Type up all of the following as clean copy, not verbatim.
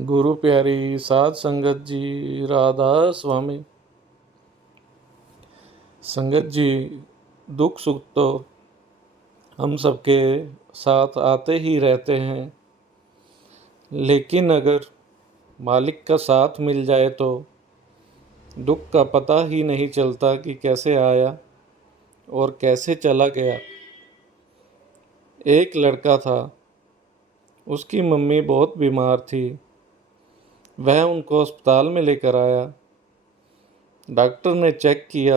गुरु प्यारी साध संगत जी, राधा स्वामी। संगत जी, दुख सुख तो हम सबके साथ आते ही रहते हैं, लेकिन अगर मालिक का साथ मिल जाए तो दुख का पता ही नहीं चलता कि कैसे आया और कैसे चला गया। एक लड़का था, उसकी मम्मी बहुत बीमार थी। वह उनको अस्पताल में लेकर आया। डॉक्टर ने चेक किया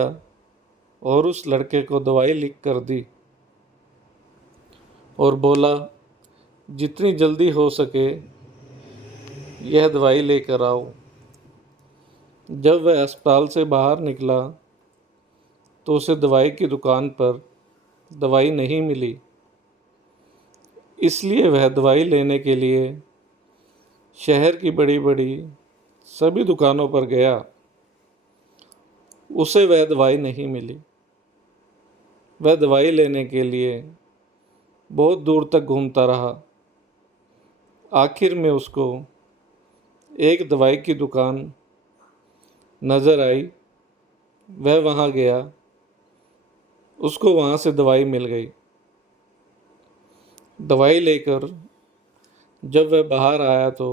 और उस लड़के को दवाई लिख कर दी और बोला, जितनी जल्दी हो सके यह दवाई लेकर आओ। जब वह अस्पताल से बाहर निकला तो उसे दवाई की दुकान पर दवाई नहीं मिली। इसलिए वह दवाई लेने के लिए शहर की बड़ी बड़ी सभी दुकानों पर गया। उसे वह दवाई नहीं मिली। वह दवाई लेने के लिए बहुत दूर तक घूमता रहा। आखिर में उसको एक दवाई की दुकान नज़र आई। वह वहाँ गया। उसको वहाँ से दवाई मिल गई। दवाई लेकर जब वह बाहर आया तो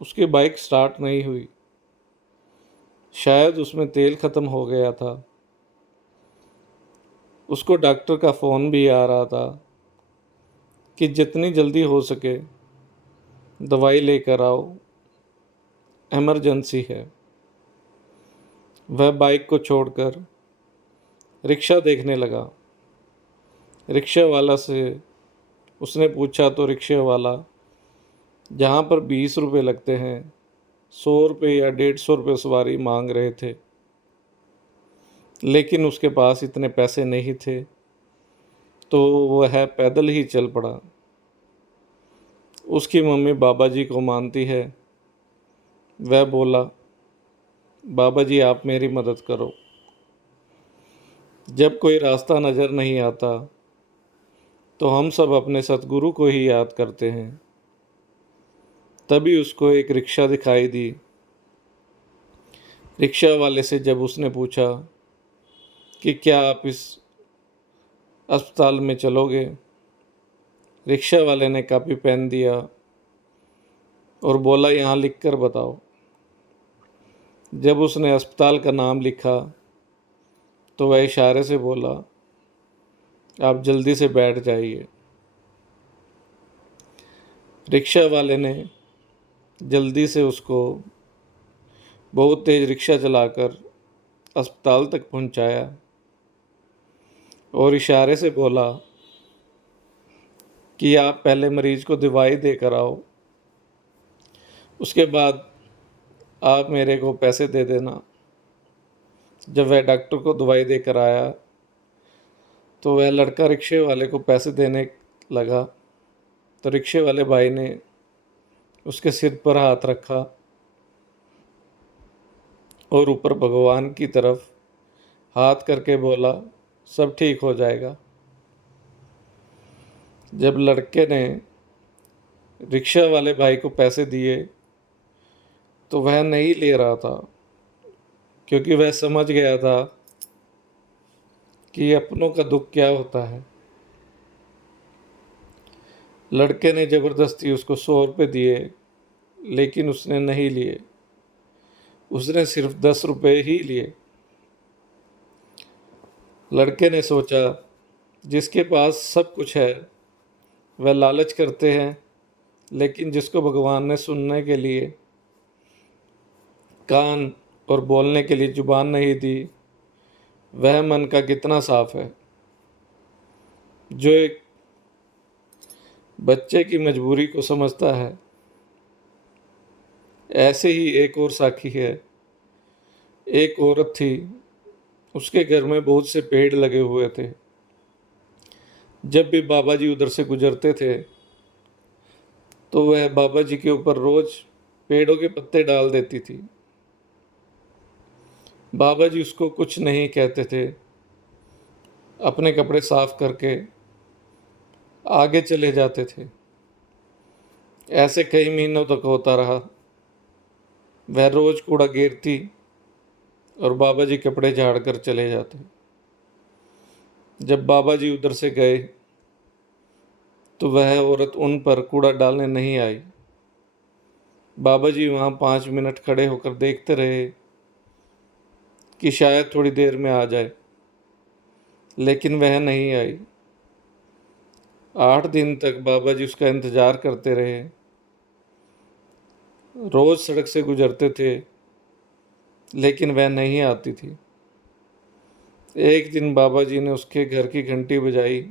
उसकी बाइक स्टार्ट नहीं हुई। शायद उसमें तेल ख़त्म हो गया था। उसको डॉक्टर का फ़ोन भी आ रहा था कि जितनी जल्दी हो सके दवाई लेकर आओ, इमरजेंसी है। वह बाइक को छोड़कर रिक्शा देखने लगा। रिक्शा वाला से उसने पूछा तो रिक्शे वाला जहाँ पर 20 रुपये लगते हैं 100 रुपये या 150 रुपये सवारी मांग रहे थे, लेकिन उसके पास इतने पैसे नहीं थे तो वह पैदल ही चल पड़ा। उसकी मम्मी बाबा जी को मानती है। वह बोला, बाबा जी आप मेरी मदद करो। जब कोई रास्ता नज़र नहीं आता तो हम सब अपने सतगुरु को ही याद करते हैं। तभी उसको एक रिक्शा दिखाई दी। रिक्शा वाले से जब उसने पूछा कि क्या आप इस अस्पताल में चलोगे, रिक्शा वाले ने कापी पेन दिया और बोला, यहाँ लिख कर बताओ। जब उसने अस्पताल का नाम लिखा तो वह इशारे से बोला, आप जल्दी से बैठ जाइए। रिक्शा वाले ने जल्दी से उसको बहुत तेज़ रिक्शा चलाकर अस्पताल तक पहुंचाया और इशारे से बोला कि आप पहले मरीज़ को दवाई देकर आओ, उसके बाद आप मेरे को पैसे दे देना। जब वह डॉक्टर को दवाई देकर आया तो वह लड़का रिक्शे वाले को पैसे देने लगा तो रिक्शे वाले भाई ने उसके सिर पर हाथ रखा और ऊपर भगवान की तरफ हाथ करके बोला, सब ठीक हो जाएगा। जब लड़के ने रिक्शा वाले भाई को पैसे दिए तो वह नहीं ले रहा था, क्योंकि वह समझ गया था कि अपनों का दुख क्या होता है। लड़के ने ज़बरदस्ती उसको 100 रुपये दिए, लेकिन उसने नहीं लिए। उसने सिर्फ 10 रुपये ही लिए। लड़के ने सोचा, जिसके पास सब कुछ है वह लालच करते हैं, लेकिन जिसको भगवान ने सुनने के लिए कान और बोलने के लिए जुबान नहीं दी, वह मन का कितना साफ है। जो एक बच्चे की मजबूरी को समझता है। ऐसे ही एक और साखी है। एक औरत थी, उसके घर में बहुत से पेड़ लगे हुए थे। जब भी बाबा जी उधर से गुजरते थे तो वह बाबा जी के ऊपर रोज़ पेड़ों के पत्ते डाल देती थी। बाबा जी उसको कुछ नहीं कहते थे, अपने कपड़े साफ करके आगे चले जाते थे। ऐसे कई महीनों तक होता रहा। वह रोज कूड़ा गिरती और बाबा जी कपड़े झाड़ कर चले जाते। जब बाबा जी उधर से गए तो वह औरत उन पर कूड़ा डालने नहीं आई। बाबा जी वहाँ 5 मिनट खड़े होकर देखते रहे कि शायद थोड़ी देर में आ जाए, लेकिन वह नहीं आई। 8 दिन तक बाबा जी उसका इंतज़ार करते रहे। रोज़ सड़क से गुजरते थे, लेकिन वह नहीं आती थी। एक दिन बाबा जी ने उसके घर की घंटी बजाई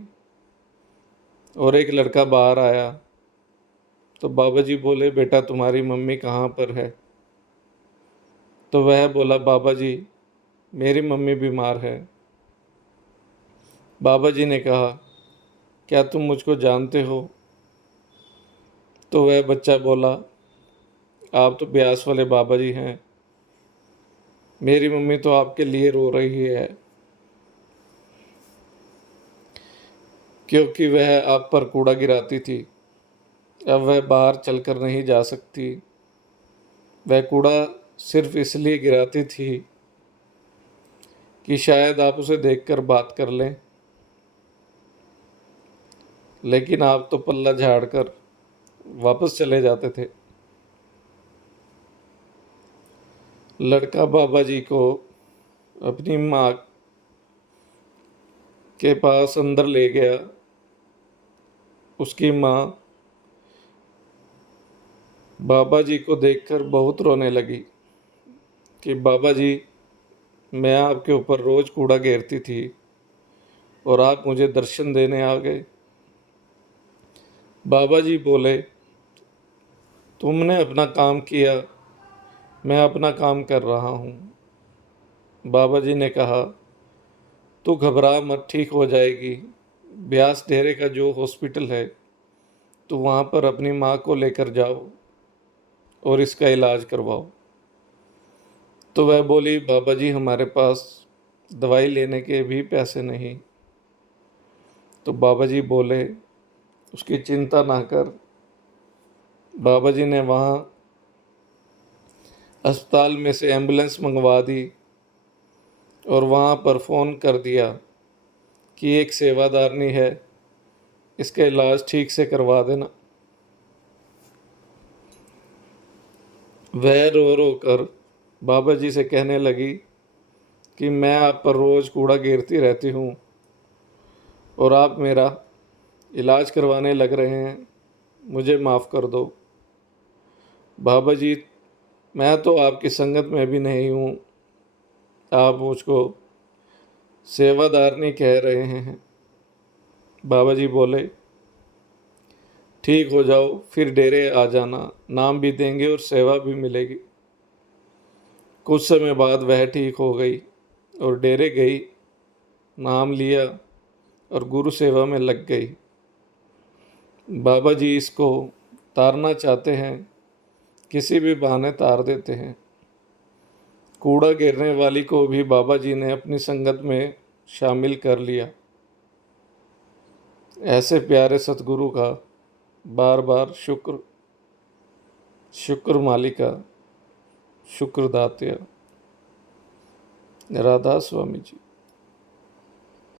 और एक लड़का बाहर आया। तो बाबा जी बोले, बेटा तुम्हारी मम्मी कहाँ पर है? तो वह बोला, बाबा जी मेरी मम्मी बीमार है। बाबा जी ने कहा, क्या तुम मुझको जानते हो? तो वह बच्चा बोला, आप तो ब्यास वाले बाबा जी हैं। मेरी मम्मी तो आपके लिए रो रही है, क्योंकि वह आप पर कूड़ा गिराती थी। अब वह बाहर चलकर नहीं जा सकती। वह कूड़ा सिर्फ इसलिए गिराती थी कि शायद आप उसे देखकर बात कर लें, लेकिन आप तो पल्ला झाड़कर वापस चले जाते थे। लड़का बाबा जी को अपनी माँ के पास अंदर ले गया। उसकी माँ बाबा जी को देखकर बहुत रोने लगी कि बाबा जी, मैं आपके ऊपर रोज़ कूड़ा घेरती थी और आप मुझे दर्शन देने आ गए। बाबा जी बोले, तुमने अपना काम किया, मैं अपना काम कर रहा हूँ। बाबा जी ने कहा, तू घबरा मत, ठीक हो जाएगी। ब्यास डेरे का जो हॉस्पिटल है, तो वहाँ पर अपनी माँ को लेकर जाओ और इसका इलाज करवाओ। तो वह बोली, बाबा जी हमारे पास दवाई लेने के भी पैसे नहीं। तो बाबा जी बोले, उसकी चिंता ना कर। बाबा जी ने वहाँ अस्पताल में से एम्बुलेंस मंगवा दी और वहाँ पर फ़ोन कर दिया कि एक सेवादारनी है, इसका इलाज ठीक से करवा देना। वह रो रो कर बाबा जी से कहने लगी कि मैं आप पर रोज़ कूड़ा गिरती रहती हूँ और आप मेरा इलाज करवाने लग रहे हैं, मुझे माफ़ कर दो। बाबा जी, मैं तो आपकी संगत में भी नहीं हूँ, आप मुझको सेवादारनी कह रहे हैं। बाबा जी बोले, ठीक हो जाओ, फिर डेरे आ जाना, नाम भी देंगे और सेवा भी मिलेगी। कुछ समय बाद वह ठीक हो गई और डेरे गई, नाम लिया और गुरु सेवा में लग गई। बाबा जी इसको तारना चाहते हैं, किसी भी बहाने तार देते हैं। कूड़ा गिरने वाली को भी बाबा जी ने अपनी संगत में शामिल कर लिया। ऐसे प्यारे सतगुरु का बार बार शुक्र, शुक्र मालिका, शुक्र दात्या। राधा स्वामी जी।